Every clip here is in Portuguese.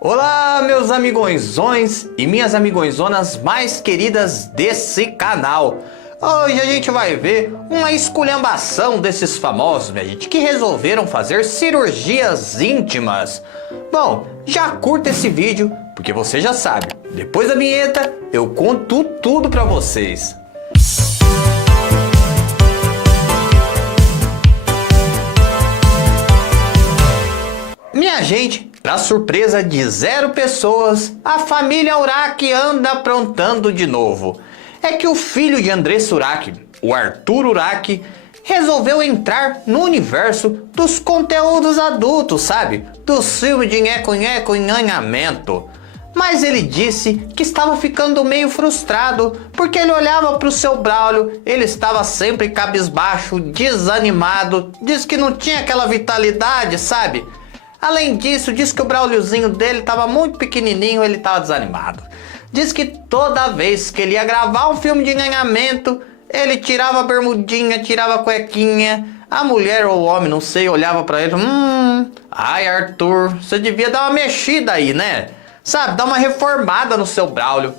Olá, meus amigõezões e minhas amigõezonas mais queridas desse canal. Hoje a gente vai ver uma esculhambação desses famosos, minha gente, que resolveram fazer cirurgias íntimas. Bom, já curta esse vídeo, porque você já sabe, depois da vinheta eu conto tudo pra vocês. Minha gente, para surpresa de 0 pessoas, a família Urach anda aprontando de novo. É que o filho de Andressa Urach, o Arthur Urach, resolveu entrar no universo dos conteúdos adultos, sabe? Do filme de nheco-nheco e nhanhamento. Mas ele disse que estava ficando meio frustrado, porque ele olhava para o seu Braulio, ele estava sempre cabisbaixo, desanimado, disse que não tinha aquela vitalidade, sabe? Além disso, diz que o Brauliozinho dele estava muito pequenininho, ele estava desanimado. Diz que toda vez que ele ia gravar um filme de nhanhamento, ele tirava a bermudinha, tirava a cuequinha. A mulher ou o homem, não sei, olhava pra ele. Ai Arthur, você devia dar uma mexida aí, né? Sabe, dar uma reformada no seu Braulio.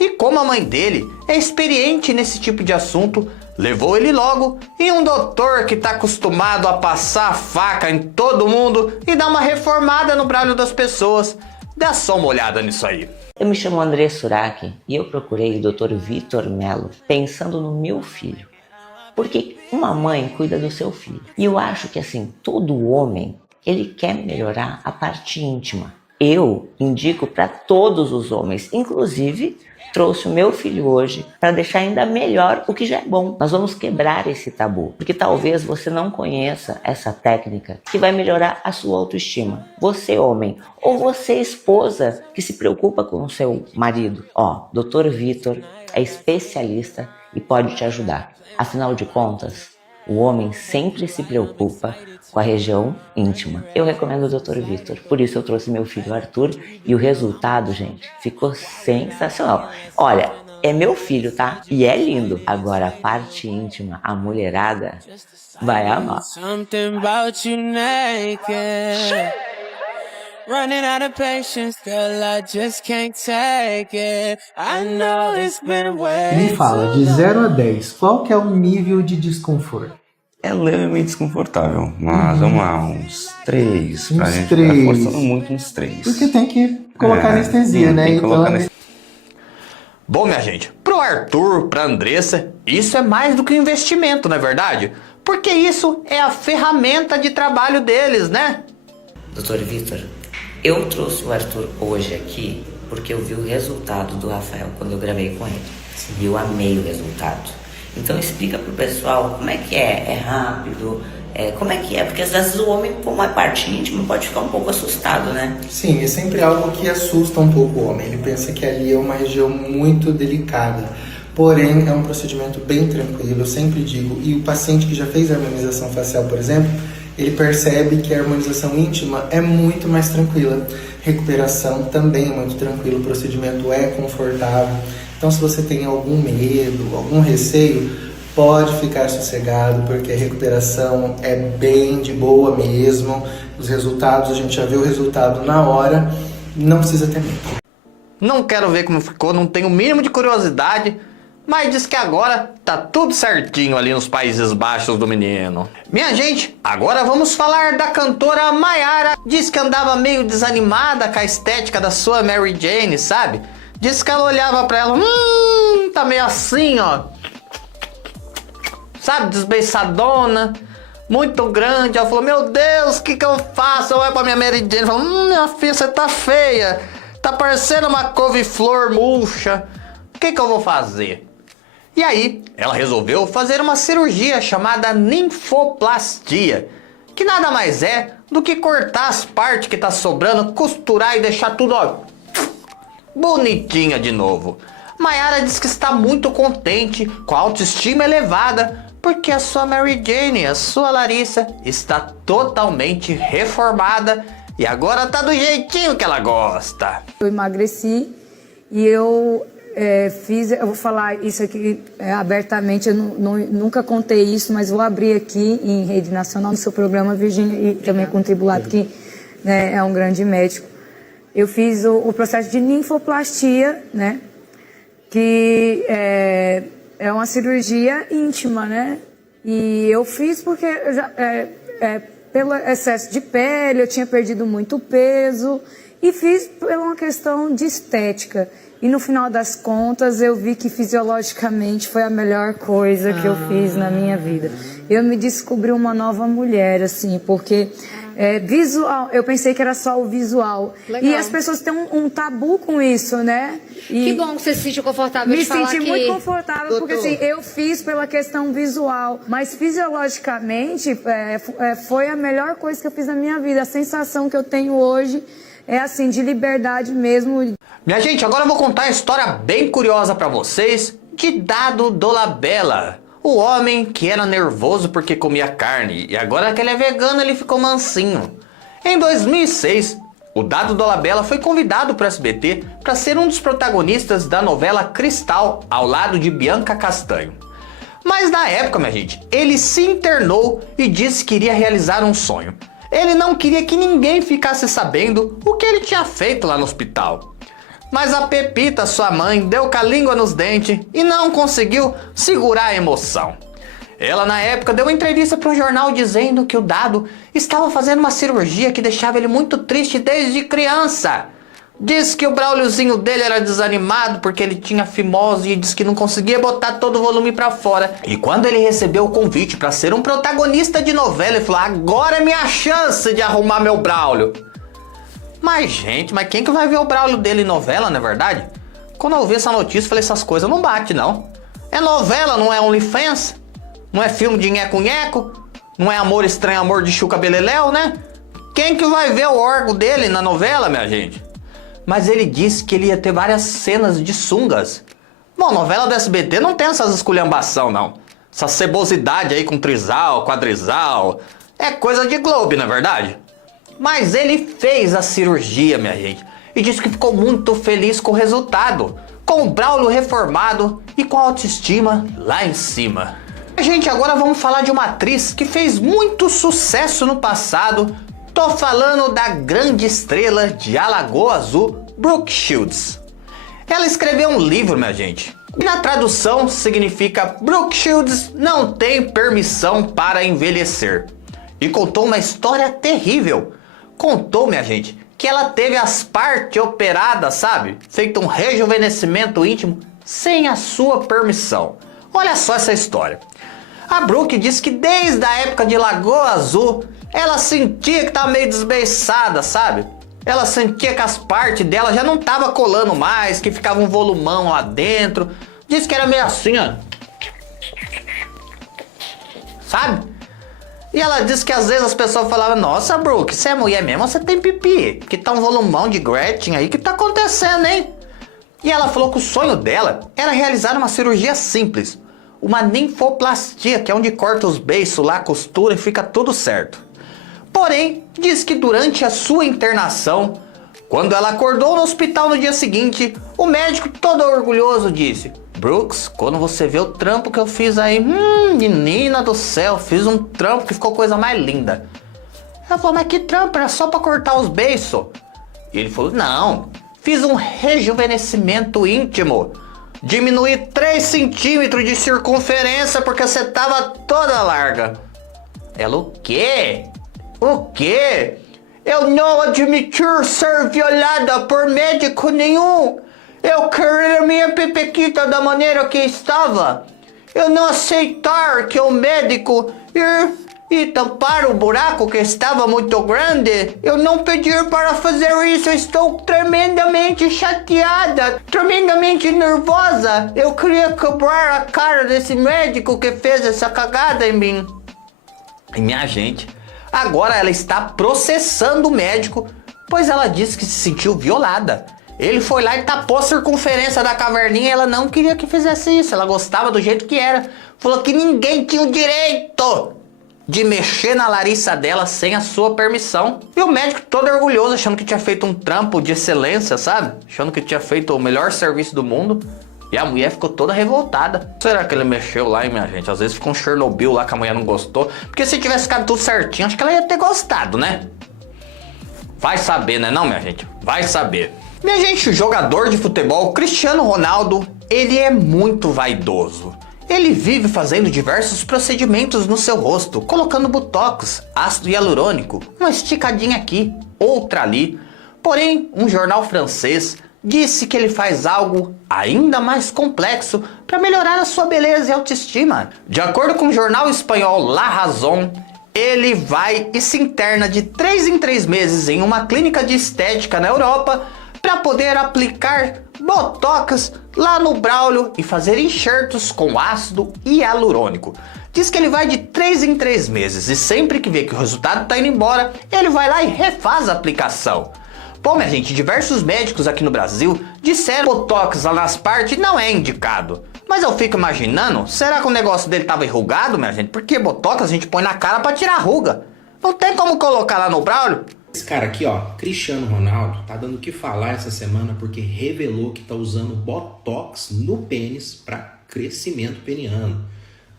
E como a mãe dele é experiente nesse tipo de assunto, levou ele logo em um doutor que está acostumado a passar a faca em todo mundo e dar uma reformada no Braulio das pessoas. Dá só uma olhada nisso aí. Eu me chamo Andressa Urach e eu procurei o Dr. Vitor Mello pensando no meu filho. Porque uma mãe cuida do seu filho. E eu acho que assim, todo homem, ele quer melhorar a parte íntima. Eu indico para todos os homens, inclusive trouxe o meu filho hoje para deixar ainda melhor o que já é bom. Nós vamos quebrar esse tabu, porque talvez você não conheça essa técnica que vai melhorar a sua autoestima. Você homem, ou você esposa que se preocupa com o seu marido. Dr. Vitor é especialista e pode te ajudar. Afinal de contas, o homem sempre se preocupa com a região íntima. Eu recomendo o Dr. Vitor, por isso eu trouxe meu filho Arthur e o resultado, gente, ficou sensacional. Olha, é meu filho, tá? E é lindo. Agora a parte íntima, a mulherada, vai amar. Running out of patience, girl, I just can't take it. I know it's been way. Me fala, de 0 a 10, qual que é o nível de desconforto? É levemente desconfortável, mas vamos lá, uns 3, pra gente 3. ficar forçando muito uns 3. Porque tem que colocar anestesia, sim, né? Tem que colocar anestesia. Bom, minha gente, pro Arthur, pra Andressa, isso é mais do que um investimento, não é verdade? Porque isso é a ferramenta de trabalho deles, né? Dr. Vitor, eu trouxe o Arthur hoje aqui porque eu vi o resultado do Rafael quando eu gravei com ele. E eu amei o resultado. Então explica pro pessoal como é que é. É rápido? Como é que é? Porque às vezes o homem, como é parte íntima, pode ficar um pouco assustado, né? Sim, é sempre algo que assusta um pouco o homem. Ele pensa que ali é uma região muito delicada. Porém, é um procedimento bem tranquilo, eu sempre digo. E o paciente que já fez a harmonização facial, por exemplo, ele percebe que a harmonização íntima é muito mais tranquila. Recuperação também é muito tranquilo, o procedimento é confortável. Então, se você tem algum medo, algum receio, pode ficar sossegado, porque a recuperação é bem de boa mesmo. Os resultados, a gente já vê o resultado na hora, não precisa ter medo. Não quero ver como ficou, não tenho o mínimo de curiosidade, mas diz que agora tá tudo certinho ali nos Países Baixos do menino. Minha gente, agora vamos falar da cantora Maiara. Diz que andava meio desanimada com a estética da sua Mary Jane, sabe? Diz que ela olhava pra ela, tá meio assim, ó. Sabe, desbeiçadona, muito grande. Ela falou, meu Deus, o que eu faço? Eu olho pra minha Mary Jane e falo, minha filha, você tá feia. Tá parecendo uma couve-flor murcha. O que eu vou fazer? E aí, ela resolveu fazer uma cirurgia chamada ninfoplastia, que nada mais é do que cortar as partes que tá sobrando, costurar e deixar tudo, ó, bonitinha de novo. Maiara diz que está muito contente, com a autoestima elevada, porque a sua Mary Jane, a sua Larissa, está totalmente reformada e agora tá do jeitinho que ela gosta. Eu emagreci e eu eu vou falar isso aqui abertamente, eu nunca contei isso, mas vou abrir aqui em rede nacional no seu programa, Virgínia, e também com o Tribulato, que é um grande médico. eu fiz o processo de ninfoplastia, né? Que é uma cirurgia íntima, né? E eu fiz porque pelo excesso de pele, eu tinha perdido muito peso e fiz por uma questão de estética. E no final das contas eu vi que fisiologicamente foi a melhor coisa que eu fiz na minha vida. Eu me descobri uma nova mulher, assim, porque visual, eu pensei que era só o visual. Legal. E as pessoas têm um tabu com isso, né? E Que bom que você se sentiu confortável me de falar senti que... muito confortável, porque Doutor. assim, eu fiz pela questão visual, mas fisiologicamente foi a melhor coisa que eu fiz na minha vida. A sensação que eu tenho hoje é assim, de liberdade mesmo. Minha gente, agora eu vou contar uma história bem curiosa pra vocês de Dado Dolabella, o homem que era nervoso porque comia carne e agora que ele é vegano ele ficou mansinho. Em 2006, o Dado Dolabella foi convidado para o SBT para ser um dos protagonistas da novela Cristal, ao lado de Bianca Castanho. Mas na época, minha gente, ele se internou e disse que iria realizar um sonho. Ele não queria que ninguém ficasse sabendo o que ele tinha feito lá no hospital. Mas a Pepita, sua mãe, deu com a língua nos dentes e não conseguiu segurar a emoção. Ela, na época, deu uma entrevista para um jornal dizendo que o Dado estava fazendo uma cirurgia que deixava ele muito triste desde criança. Disse que o Brauliozinho dele era desanimado porque ele tinha fimose e disse que não conseguia botar todo o volume para fora. E quando ele recebeu o convite para ser um protagonista de novela, ele falou: agora é minha chance de arrumar meu Braulio. Mas gente, mas quem que vai ver o Braulio dele em novela, não é verdade? Quando eu ouvi essa notícia, eu falei: essas coisas não bate não. É novela, não é OnlyFans? Não é filme de nheco-nheco? Não é Amor Estranho, Amor de Chuca Beleléu, né? Quem que vai ver o órgão dele na novela, minha gente? Mas ele disse que ele ia ter várias cenas de sungas. Bom, novela do SBT não tem essas esculhambação, não. Essa cebosidade aí com trisal, quadrisal. É coisa de Globo, não é verdade? Mas ele fez a cirurgia, minha gente. E disse que ficou muito feliz com o resultado. Com o Braulio reformado e com a autoestima lá em cima. Gente, agora vamos falar de uma atriz que fez muito sucesso no passado. Tô falando da grande estrela de Alagoa Azul, Brooke Shields. Ela escreveu um livro, minha gente. E na tradução significa Brooke Shields não tem permissão para envelhecer. E contou uma história terrível. Contou, minha gente, que ela teve as partes operadas, sabe? Feito um rejuvenescimento íntimo sem a sua permissão. Olha só essa história. A Brooke disse que desde a época de Lagoa Azul, ela sentia que estava meio desbeiçada, sabe? Ela sentia que as partes dela já não estavam colando mais, que ficava um volumão lá dentro. Disse que era meio assim, ó. Sabe? E ela disse que às vezes as pessoas falavam: nossa, Brooke, você é mulher mesmo, você tem pipi? Que tá um volumão de Gretchen aí, que tá acontecendo, hein? E ela falou que o sonho dela era realizar uma cirurgia simples. Uma ninfoplastia, que é onde corta os beiços lá, costura e fica tudo certo. Porém, diz que durante a sua internação, quando ela acordou no hospital no dia seguinte, o médico todo orgulhoso disse: Brooks, quando você vê o trampo que eu fiz aí, menina do céu, fiz um trampo que ficou coisa mais linda. Ela falou: mas que trampo? Era só pra cortar os beiços? E ele falou: não, fiz um rejuvenescimento íntimo. Diminuí 3 centímetros de circunferência porque você tava toda larga. Ela: o quê? O quê? Eu não admiti ser violada por médico nenhum. Eu queria minha pepequita da maneira que estava. Eu não aceitar que o médico ir e tampar o buraco que estava muito grande. Eu não pedir para fazer isso. Eu estou tremendamente chateada, tremendamente nervosa. Eu queria quebrar a cara desse médico que fez essa cagada em mim. E minha gente, agora ela está processando o médico, pois ela disse que se sentiu violada. Ele foi lá e tapou a circunferência da caverninha e ela não queria que fizesse isso. Ela gostava do jeito que era. Falou que ninguém tinha o direito de mexer na Larissa dela sem a sua permissão. E o médico todo orgulhoso, achando que tinha feito um trampo de excelência, sabe? Achando que tinha feito o melhor serviço do mundo. E a mulher ficou toda revoltada. Será que ele mexeu lá, hein, minha gente? Às vezes ficou um Chernobyl lá que a mulher não gostou. Porque se tivesse ficado tudo certinho, acho que ela ia ter gostado, né? Vai saber, né não, minha gente? Vai saber. Minha gente, o jogador de futebol Cristiano Ronaldo, ele é muito vaidoso. Ele vive fazendo diversos procedimentos no seu rosto, colocando botox, ácido hialurônico, uma esticadinha aqui, outra ali. Porém, um jornal francês disse que ele faz algo ainda mais complexo para melhorar a sua beleza e autoestima. De acordo com o jornal espanhol La Razón, ele vai e se interna de 3 em 3 meses em uma clínica de estética na Europa para poder aplicar botox lá no Braulio e fazer enxertos com ácido hialurônico. Diz que ele vai de 3 em 3 meses e sempre que vê que o resultado está indo embora, ele vai lá e refaz a aplicação. Bom, minha gente, diversos médicos aqui no Brasil disseram que botox lá nas partes não é indicado. Mas eu fico imaginando, será que o negócio dele estava enrugado, minha gente? Porque botox a gente põe na cara para tirar ruga. Não tem como colocar lá no Braulio? Esse cara aqui, ó, Cristiano Ronaldo, tá dando o que falar essa semana porque revelou que tá usando botox no pênis para crescimento peniano.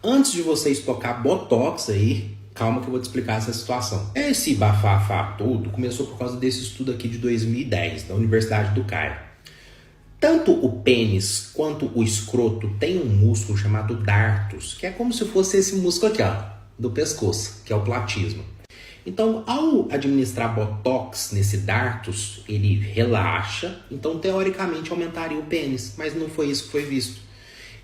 Antes de vocês tocar botox aí, calma que eu vou te explicar essa situação. Esse bafafá todo começou por causa desse estudo aqui de 2010, da Universidade do Cairo. Tanto o pênis quanto o escroto tem um músculo chamado dartos, que é como se fosse esse músculo aqui, ó, do pescoço, que é o platismo. Então, ao administrar botox nesse dartos, ele relaxa, então teoricamente aumentaria o pênis, mas não foi isso que foi visto.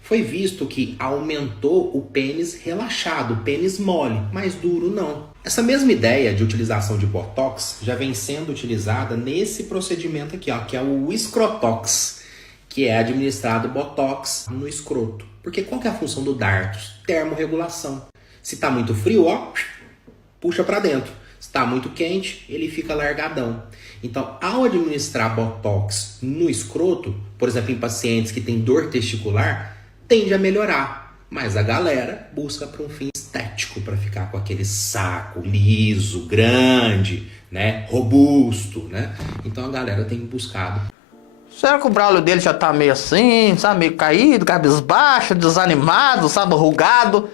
Foi visto que aumentou o pênis relaxado, o pênis mole, mas duro não. Essa mesma ideia de utilização de botox já vem sendo utilizada nesse procedimento aqui, ó, que é o escrotox, que é administrado botox no escroto. Porque qual que é a função do dartos? Termorregulação. Se tá muito frio, ó, puxa para dentro. Se está muito quente, ele fica largadão. Então, ao administrar botox no escroto, por exemplo, em pacientes que têm dor testicular, tende a melhorar. Mas a galera busca para um fim estético, para ficar com aquele saco liso, grande, né, robusto, né? Então a galera tem buscado. Será que o Braulio dele já tá meio assim, sabe, meio caído, cabisbaixo, desanimado, sabe, arrugado?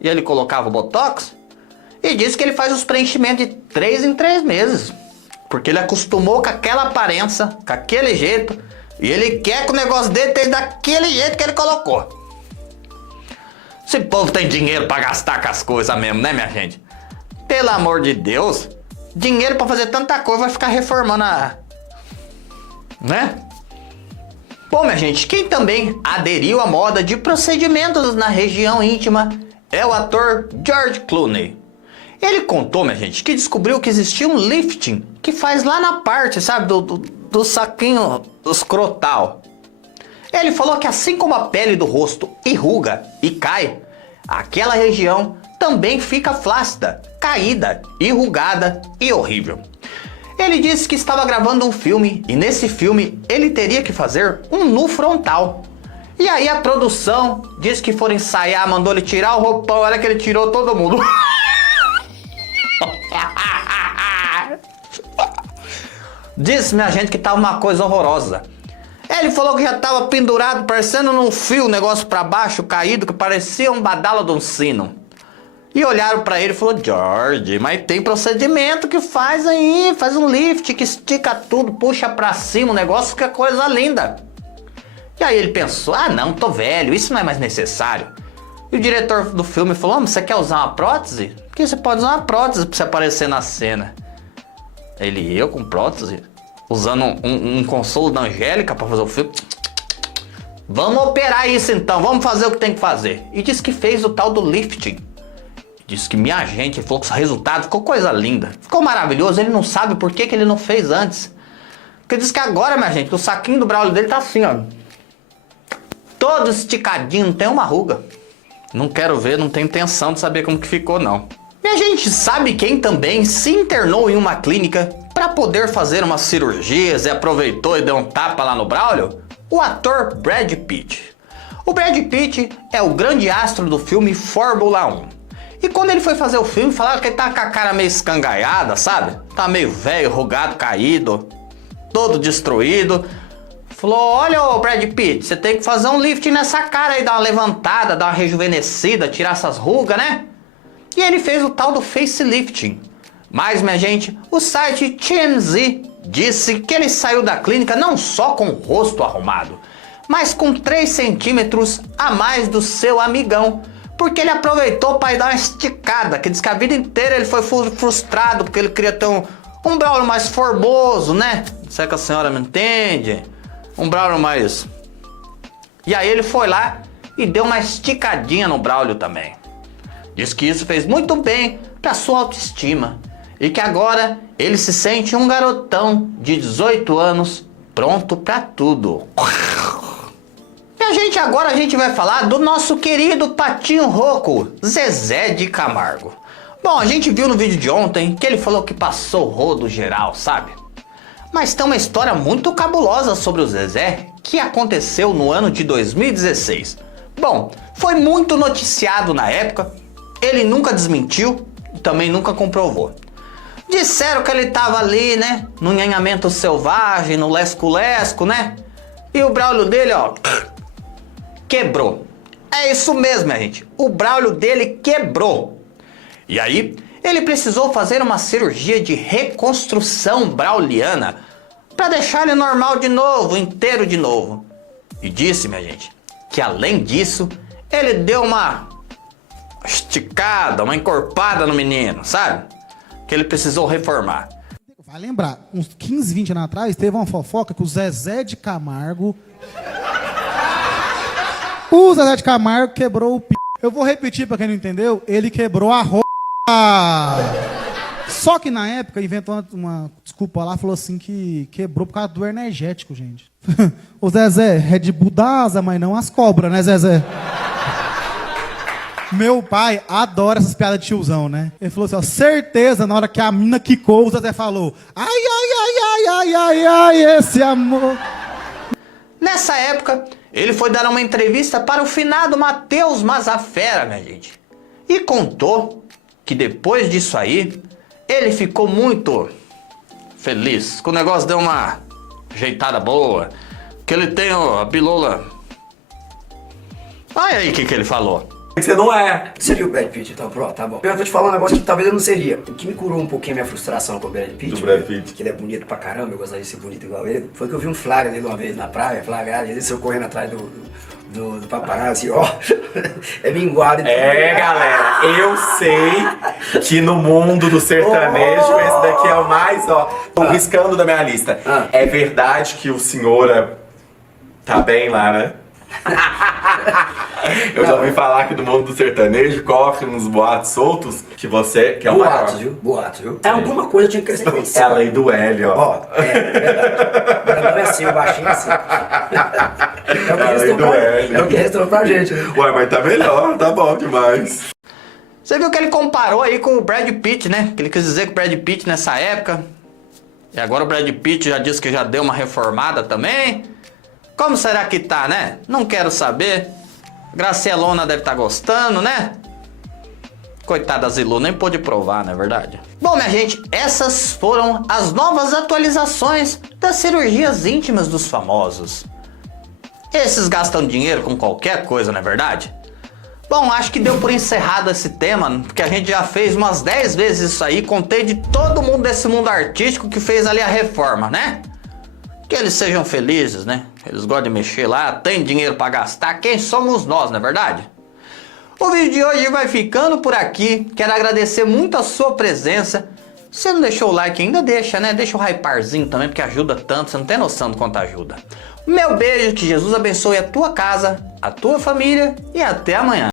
E ele colocava o botox? E disse que ele faz os preenchimentos de 3 em 3 meses. Porque ele acostumou com aquela aparência, com aquele jeito. E ele quer que o negócio dele esteja daquele jeito que ele colocou. Esse povo tem dinheiro pra gastar com as coisas mesmo, né, minha gente? Pelo amor de Deus. Dinheiro pra fazer tanta coisa, vai ficar reformando a... né? Bom, minha gente, quem também aderiu à moda de procedimentos na região íntima é o ator George Clooney. Ele contou, minha gente, que descobriu que existia um lifting que faz lá na parte, sabe, do saquinho escrotal. Ele falou que assim como a pele do rosto enruga e cai, aquela região também fica flácida, caída, enrugada e horrível. Ele disse que estava gravando um filme e nesse filme ele teria que fazer um nu frontal. E aí a produção disse que foram ensaiar, mandou ele tirar o roupão, olha que ele tirou todo mundo. Disse, minha gente, que tava uma coisa horrorosa. Ele falou que já tava pendurado, parecendo num fio, um negócio pra baixo, caído, que parecia um badalo de um sino. E olharam pra ele e falou: George, mas tem procedimento que faz aí, faz um lift, que estica tudo, puxa pra cima, um negócio que é coisa linda. E aí ele pensou: ah não, tô velho, isso não é mais necessário. E o diretor do filme falou: você quer usar uma prótese? Porque você pode usar uma prótese pra você aparecer na cena. Eu com prótese? Usando um consolo da Angélica pra fazer o filme? Vamos operar isso então, vamos fazer o que tem que fazer. E disse que fez o tal do lifting. Disse que minha gente, falou que o resultado ficou coisa linda. Ficou maravilhoso, ele não sabe por que ele não fez antes. Porque diz que agora, minha gente, o saquinho do Braulio dele tá assim, ó. Todo esticadinho, não tem uma ruga. Não quero ver, não tenho intenção de saber como que ficou, não. E a gente sabe quem também se internou em uma clínica para poder fazer umas cirurgias e aproveitou e deu um tapa lá no Braulio? O ator Brad Pitt. O Brad Pitt é o grande astro do filme Fórmula 1. E quando ele foi fazer o filme, falaram que ele tá com a cara meio escangaiada, sabe? Tá meio velho, rugado, caído, todo destruído. Falou: olha, ô Brad Pitt, você tem que fazer um lift nessa cara aí, dar uma levantada, dar uma rejuvenescida, tirar essas rugas, né? E ele fez o tal do facelifting. Mas, minha gente, o site TMZ disse que ele saiu da clínica não só com o rosto arrumado, mas com 3 centímetros a mais do seu amigão, porque ele aproveitou para dar uma esticada, que diz que a vida inteira ele foi frustrado, porque ele queria ter um Braulio mais formoso, né? Se é que a senhora me entende? Um Braulio mais... E aí ele foi lá e deu uma esticadinha no Braulio também. Diz que isso fez muito bem para sua autoestima e que agora ele se sente um garotão de 18 anos pronto para tudo. E agora a gente vai falar do nosso querido patinho rouco, Zezé de Camargo. Bom, a gente viu no vídeo de ontem que ele falou que passou rodo geral, sabe? Mas tem uma história muito cabulosa sobre o Zezé que aconteceu no ano de 2016. Bom, foi muito noticiado na época, ele nunca desmentiu e também nunca comprovou. Disseram que ele tava ali, né, no nhanhamento selvagem, no lesco-lesco, né? E o Braulio dele, ó, quebrou. É isso mesmo, minha gente. O Braulio dele quebrou. E aí, ele precisou fazer uma cirurgia de reconstrução brauliana para deixar ele normal de novo, inteiro de novo. E disse, minha gente, que além disso, ele deu uma esticada, uma encorpada no menino, sabe? Que ele precisou reformar. Vai lembrar, uns 15, 20 anos atrás, teve uma fofoca que o Zezé de Camargo... O Zezé de Camargo quebrou o p... Eu vou repetir pra quem não entendeu, ele quebrou a roupa. Só que na época inventou uma desculpa lá, falou assim que quebrou por causa do energético, gente. O Zezé, Red Bull dá asa, mas não as cobras, né, Zezé? Meu pai adora essas piadas de tiozão, né? Ele falou assim, ó, certeza, na hora que a mina quicou, o Zezé falou, ai, ai, ai, ai, ai, ai, ai, esse amor... Nessa época, ele foi dar uma entrevista para o finado Matheus Mazafera, minha gente. E contou que depois disso aí, ele ficou muito feliz. Que o negócio deu uma ajeitada boa. Que ele tem a bilola... Olha aí o que ele falou. Você não é. Seria o Brad Pitt, então pronto, tá bom. Eu vou te falar um negócio que talvez eu não seria. O que me curou um pouquinho a minha frustração com o Brad Pitt, que ele é bonito pra caramba, eu gostaria de ser bonito igual ele, foi que eu vi um flagra dele uma vez na praia, flagrado, e ele saiu correndo atrás do paparazzi, ó, é minguado. É, galera, eu sei que no mundo do sertanejo esse daqui é o mais, ó, tô riscando da minha lista. É verdade que o senhor tá bem lá, né? Eu já ouvi falar que no mundo do sertanejo corre uns boatos soltos que você que é o maior. Boatos, viu? É alguma coisa eu tinha que crescer. É a lei do L, ó. Ó, não é assim, o baixinho é assim. É o que restou pra gente. Né? Ué, mas tá melhor, tá bom demais. Você viu que ele comparou aí com o Brad Pitt, né? Que ele quis dizer que o Brad Pitt nessa época. E agora o Brad Pitt já disse que já deu uma reformada também. Como será que tá, né? Não quero saber. Gracielona deve estar gostando, né? Coitada da Zilu, nem pôde provar, não é verdade? Bom, minha gente, essas foram as novas atualizações das cirurgias íntimas dos famosos. Esses gastam dinheiro com qualquer coisa, não é verdade? Bom, acho que deu por encerrado esse tema, porque a gente já fez umas 10 vezes isso aí, contei de todo mundo desse mundo artístico que fez ali a reforma, né? Que eles sejam felizes, né? Eles gostam de mexer lá, tem dinheiro pra gastar, quem somos nós, não é verdade? O vídeo de hoje vai ficando por aqui, quero agradecer muito a sua presença. Se você não deixou o like ainda, deixa, né? Deixa o hyparzinho também, porque ajuda tanto, você não tem noção do quanto ajuda. Meu beijo, que Jesus abençoe a tua casa, a tua família e até amanhã.